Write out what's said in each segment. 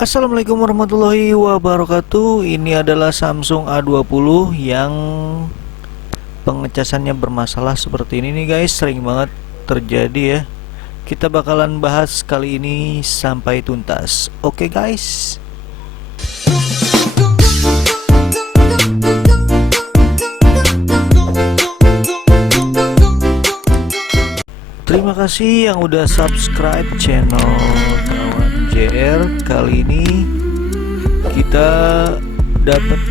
Assalamualaikum warahmatullahi wabarakatuh. Ini adalah Samsung A20 yang pengecasannya bermasalah seperti ini nih guys. Sering banget terjadi ya. Kita bakalan bahas kali ini sampai tuntas. Oke guys. Terima kasih yang udah subscribe channel Kawan JR. Kali ini kita dapat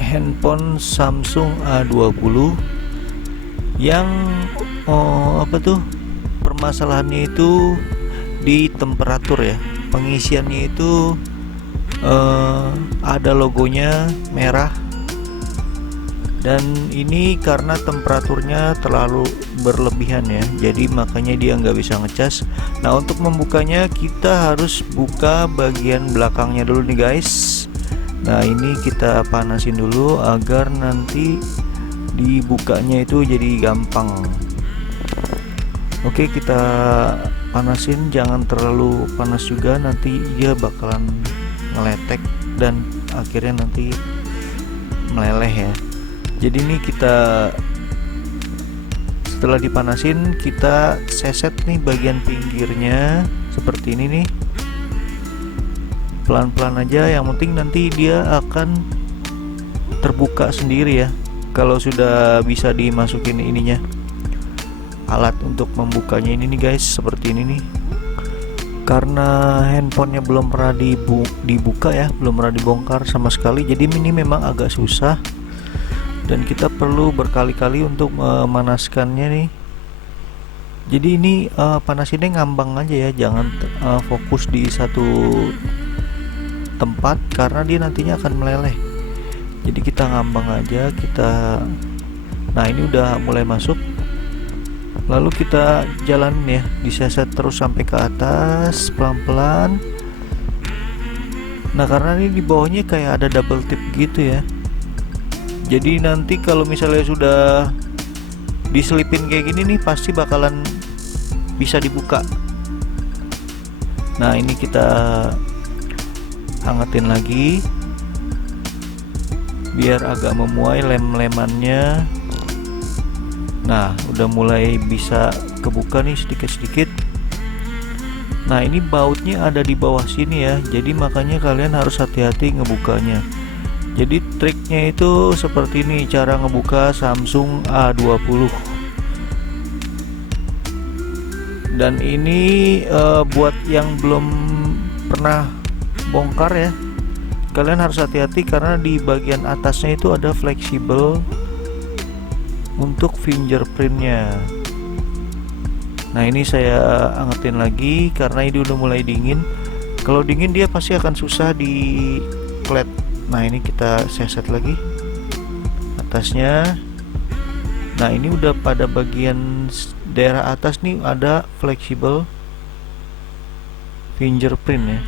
handphone Samsung A20 yang permasalahannya itu di temperatur ya. Pengisiannya itu ada logonya merah, dan ini karena temperaturnya terlalu berlebihan ya, jadi makanya dia nggak bisa ngecas. Nah, untuk membukanya kita harus buka bagian belakangnya dulu nih guys. Nah, ini kita panasin dulu agar nanti dibukanya itu jadi gampang. Oke, kita panasin, jangan terlalu panas juga, nanti dia bakalan ngeletek dan akhirnya nanti meleleh ya. Jadi ini kita setelah dipanasin, kita seset nih bagian pinggirnya seperti ini nih, pelan-pelan aja, yang penting nanti dia akan terbuka sendiri ya kalau sudah bisa dimasukin ininya, alat untuk membukanya ini nih guys, seperti ini nih. Karena handphonenya belum pernah dibuka ya, belum pernah dibongkar sama sekali, jadi ini memang agak susah dan kita perlu berkali-kali untuk memanaskannya nih. Jadi ini panasinnya ngambang aja ya, jangan fokus di satu tempat karena dia nantinya akan meleleh. Jadi kita ngambang aja, nah ini udah mulai masuk, lalu kita jalanin ya, diseset terus sampai ke atas pelan-pelan. Nah, karena ini di bawahnya kayak ada double tip gitu ya, jadi nanti kalau misalnya sudah diselipin kayak gini nih, pasti bakalan bisa dibuka. Nah, ini kita hangatin lagi biar agak memuai lem-lemannya. Nah, udah mulai bisa kebuka nih sedikit-sedikit. Nah, ini bautnya ada di bawah sini ya, jadi makanya kalian harus hati-hati ngebukanya. Jadi triknya itu seperti ini cara ngebuka Samsung A20. Dan ini buat yang belum pernah bongkar ya, kalian harus hati-hati karena di bagian atasnya itu ada fleksibel untuk fingerprintnya. Nah, ini saya angetin lagi karena ini udah mulai dingin. Kalau dingin dia pasti akan susah di klet. Nah, ini kita seset lagi atasnya. Nah, ini udah pada bagian daerah atas nih ada fleksibel fingerprint ya.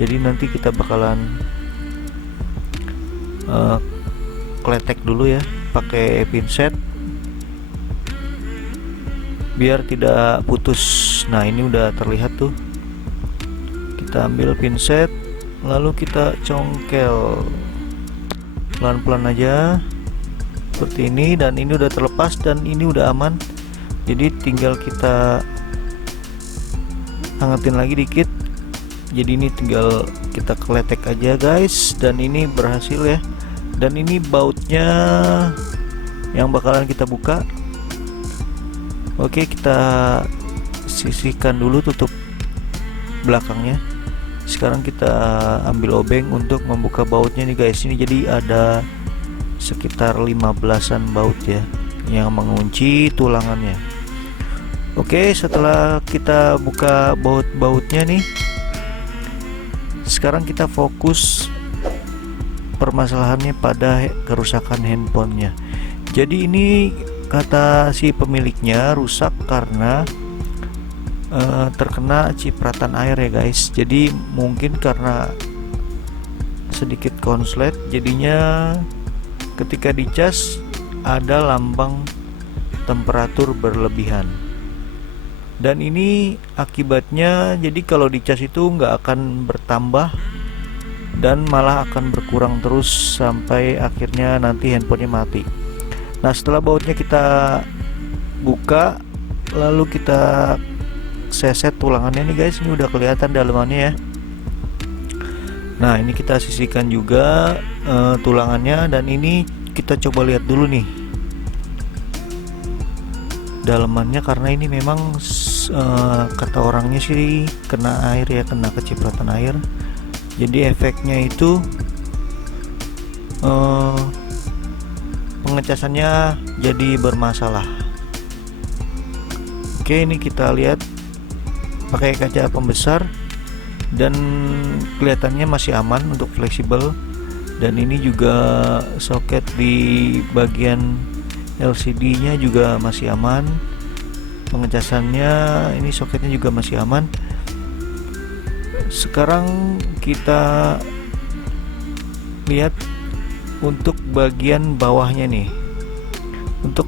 Jadi nanti kita bakalan kletek dulu ya pakai pinset biar tidak putus. Nah, ini udah terlihat tuh. Kita ambil pinset, lalu kita congkel pelan-pelan aja seperti ini, dan ini udah terlepas dan ini udah aman. Jadi tinggal kita hangatin lagi dikit. Jadi ini tinggal kita kletek aja guys, dan ini berhasil ya. Dan ini bautnya yang bakalan kita buka. Oke, kita sisihkan dulu tutup belakangnya. Sekarang kita ambil obeng untuk membuka bautnya nih guys. Ini jadi ada sekitar 15-an baut ya yang mengunci tulangannya. Oke, setelah kita buka baut-bautnya nih, sekarang kita fokus permasalahannya pada kerusakan handphonenya. Jadi ini kata si pemiliknya rusak karena terkena cipratan air ya guys. Jadi mungkin karena sedikit konslet, jadinya ketika dicas ada lambang temperatur berlebihan. Dan ini akibatnya, jadi kalau dicas itu nggak akan bertambah dan malah akan berkurang terus sampai akhirnya nanti handphonenya mati. Nah, setelah bautnya kita buka, lalu kita seset tulangannya nih guys. Ini udah kelihatan dalamannya ya. Nah, ini kita sisihkan juga tulangannya, dan ini kita coba lihat dulu nih dalamannya, karena ini memang kata orangnya sih kena air ya, kena kecipratan air. Jadi efeknya itu pengecasannya jadi bermasalah. Oke, ini kita lihat pakai kaca pembesar dan kelihatannya masih aman untuk fleksibel. Dan ini juga soket di bagian LCD nya juga masih aman. Pengecasannya ini soketnya juga masih aman. Sekarang kita lihat untuk bagian bawahnya nih. Untuk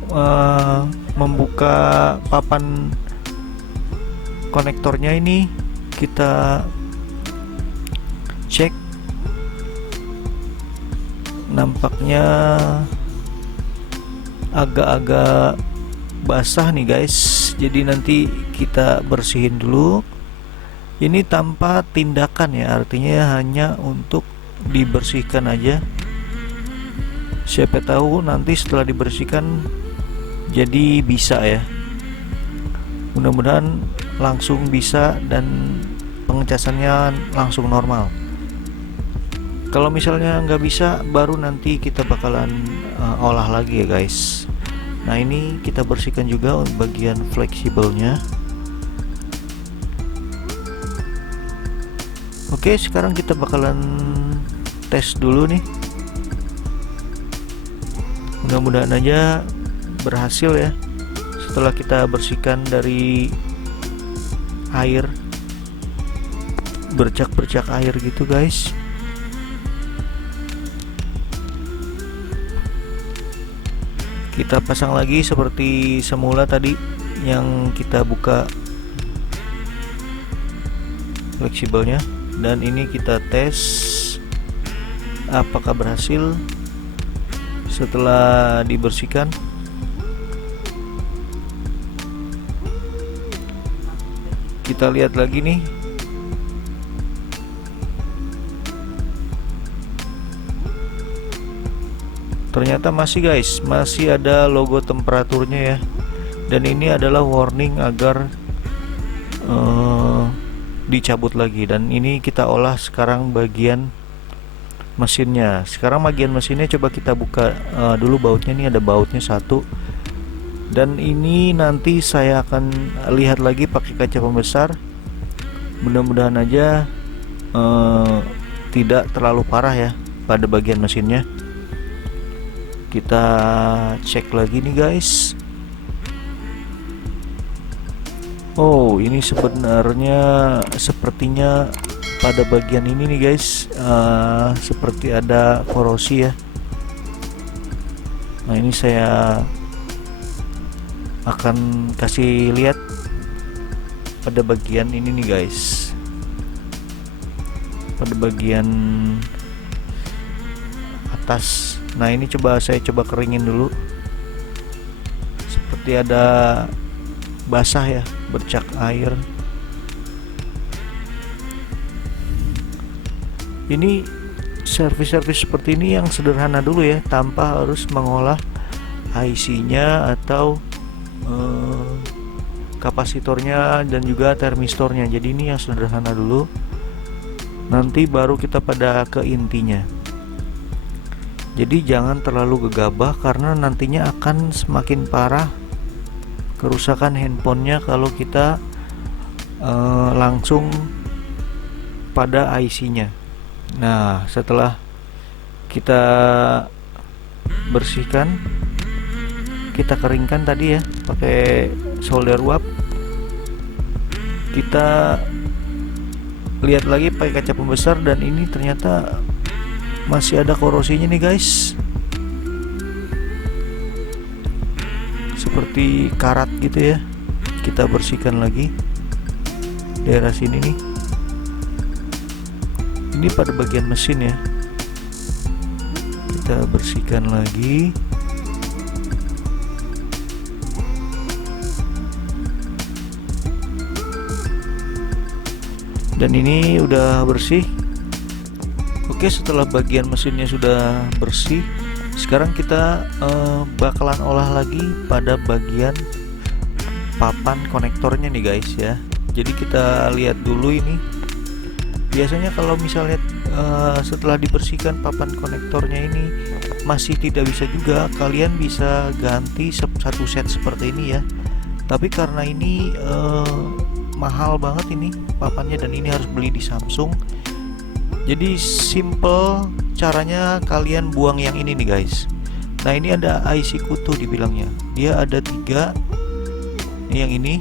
membuka papan konektornya ini kita cek. Nampaknya agak-agak basah nih guys, jadi nanti kita bersihin dulu. Ini tanpa tindakan ya, artinya hanya untuk dibersihkan aja. Siapa tahu nanti setelah dibersihkan jadi bisa ya. Mudah-mudahan langsung bisa dan pengecasannya langsung normal. Kalau misalnya nggak bisa, baru nanti kita bakalan olah lagi ya guys. Nah, ini kita bersihkan juga bagian fleksibelnya. Oke, sekarang kita bakalan tes dulu nih. Mudah-mudahan aja berhasil ya. Setelah kita bersihkan dari air, bercak-bercak air gitu guys. Kita pasang lagi seperti semula tadi yang kita buka fleksibelnya, dan ini kita tes apakah berhasil setelah dibersihkan. Kita lihat lagi nih. Ternyata masih guys, masih ada logo temperaturnya ya. Dan ini adalah warning agar dicabut lagi. Dan ini kita olah sekarang bagian mesinnya. Sekarang bagian mesinnya coba kita buka dulu bautnya. Ini ada bautnya satu. Dan ini nanti saya akan lihat lagi pakai kaca pembesar. Mudah-mudahan aja tidak terlalu parah ya pada bagian mesinnya. Kita cek lagi nih guys. Oh, ini sebenarnya sepertinya pada bagian ini nih guys, seperti ada korosi ya. Nah, ini saya akan kasih lihat pada bagian ini nih guys. Pada bagian atas. Nah, ini saya coba keringin dulu. Seperti ada basah ya, bercak air. Ini servis-servis seperti ini yang sederhana dulu ya, tanpa harus mengolah IC-nya atau kapasitornya dan juga termistornya. Jadi ini yang sederhana dulu. Nanti baru kita pada ke intinya. Jadi jangan terlalu gegabah karena nantinya akan semakin parah kerusakan handphonenya kalau kita langsung pada IC-nya. Nah, setelah kita bersihkan, kita keringkan tadi ya pakai solder uap. Kita lihat lagi pakai kaca pembesar, dan ini ternyata masih ada korosinya nih guys, seperti karat gitu ya. kita bersihkan lagi daerah sini nih. Ini pada bagian mesin ya, kita bersihkan lagi. Dan ini udah bersih. Oke, setelah bagian mesinnya sudah bersih, sekarang kita bakalan olah lagi pada bagian papan konektornya nih guys ya. Jadi kita lihat dulu ini. Biasanya kalau misalnya setelah dibersihkan papan konektornya ini masih tidak bisa juga, kalian bisa ganti satu set seperti ini ya. Tapi karena ini mahal banget ini papannya, dan ini harus beli di Samsung, jadi simple caranya kalian buang yang ini nih guys. Nah, ini ada IC kutu dibilangnya, dia ada 3. Ini yang ini.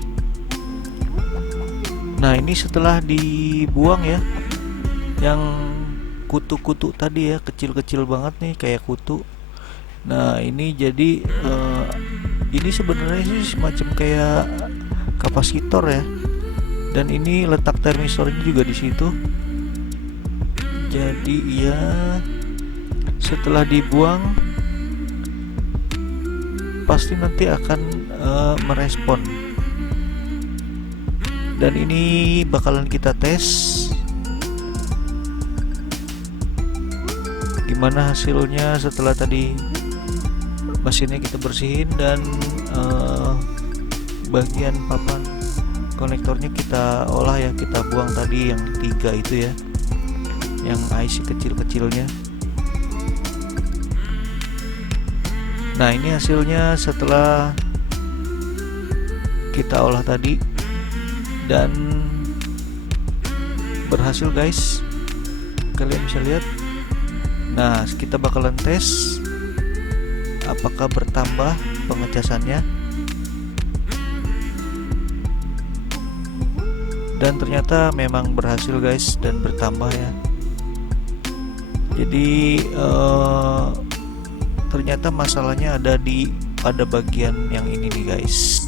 Nah, ini setelah dibuang ya, yang kutu-kutu tadi ya, kecil-kecil banget nih kayak kutu. Nah, ini jadi ini sebenarnya sih semacam kayak kapasitor ya, dan ini letak termistornya juga di situ. Jadi ya, setelah dibuang pasti nanti akan merespon, dan ini bakalan kita tes gimana hasilnya setelah tadi mesinnya kita bersihin dan bagian papan konektornya kita olah ya, kita buang tadi yang 3 itu ya, yang IC kecil-kecilnya. Nah, ini hasilnya setelah kita olah tadi, dan berhasil guys, kalian bisa lihat. Nah, kita bakalan tes apakah bertambah pengecasannya, dan ternyata memang berhasil guys, dan bertambah ya. Jadi ternyata masalahnya ada pada bagian yang ini nih guys.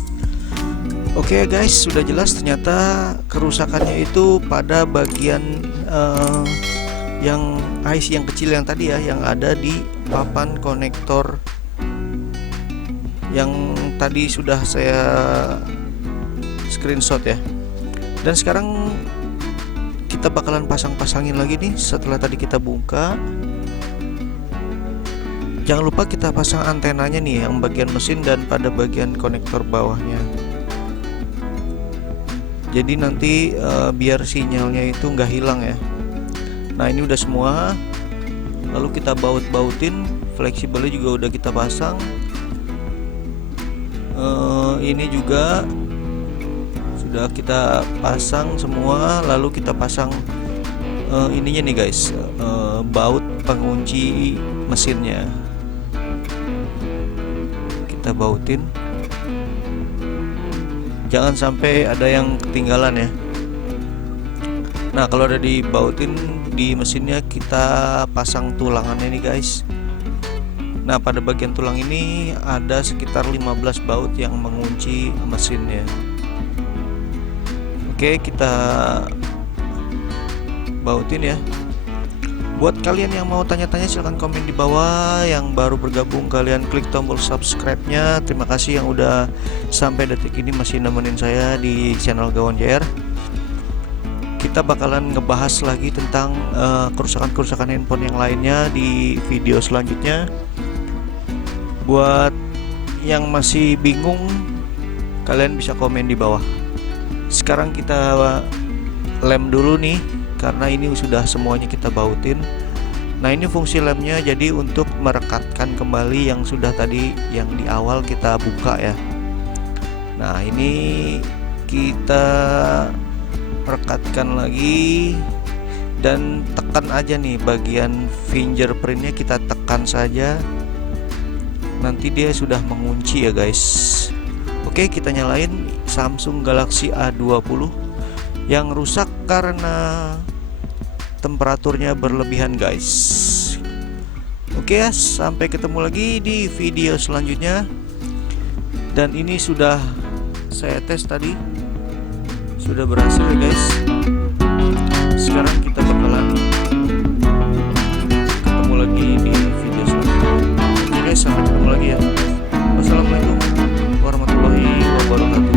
Oke guys, sudah jelas ternyata kerusakannya itu pada bagian yang IC yang kecil yang tadi ya, yang ada di papan konektor yang tadi sudah saya screenshot ya. Dan sekarang kita bakalan pasang-pasangin lagi nih setelah tadi kita buka. Jangan lupa kita pasang antenanya nih yang bagian mesin dan pada bagian konektor bawahnya. Jadi nanti biar sinyalnya itu nggak hilang ya. Nah, ini udah semua. Lalu kita baut-bautin, fleksibelnya juga udah kita pasang. Ini juga sudah kita pasang semua. Lalu kita pasang ininya nih guys, baut pengunci mesinnya. Kita bautin, jangan sampai ada yang ketinggalan ya. Nah, kalau udah dibautin di mesinnya, kita pasang tulangannya nih guys. Nah, pada bagian tulang ini ada sekitar 15 baut yang mengunci mesinnya. Oke, kita bautin ya. Buat kalian yang mau tanya-tanya silahkan komen di bawah. Yang baru bergabung kalian klik tombol subscribe-nya. Terima kasih yang udah sampai detik ini masih nemenin saya di channel Gawon JR. Kita bakalan ngebahas lagi tentang kerusakan-kerusakan handphone yang lainnya di video selanjutnya. Buat yang masih bingung, kalian bisa komen di bawah. Sekarang kita lem dulu nih, karena ini sudah semuanya kita bautin. Nah, ini fungsi lemnya jadi untuk merekatkan kembali yang sudah tadi yang di awal kita buka ya. Nah, ini kita rekatkan lagi dan tekan aja nih bagian fingerprintnya, kita tekan saja, nanti dia sudah mengunci ya guys. Oke, kita nyalain Samsung Galaxy A20 yang rusak karena temperaturnya berlebihan guys. Oke ya, sampai ketemu lagi di video selanjutnya. Dan ini sudah saya tes tadi sudah berhasil ya guys. Sekarang kita bakalan ketemu lagi di video selanjutnya. Oke guys, sampai ketemu lagi ya. Wassalamualaikum warahmatullahi wabarakatuh.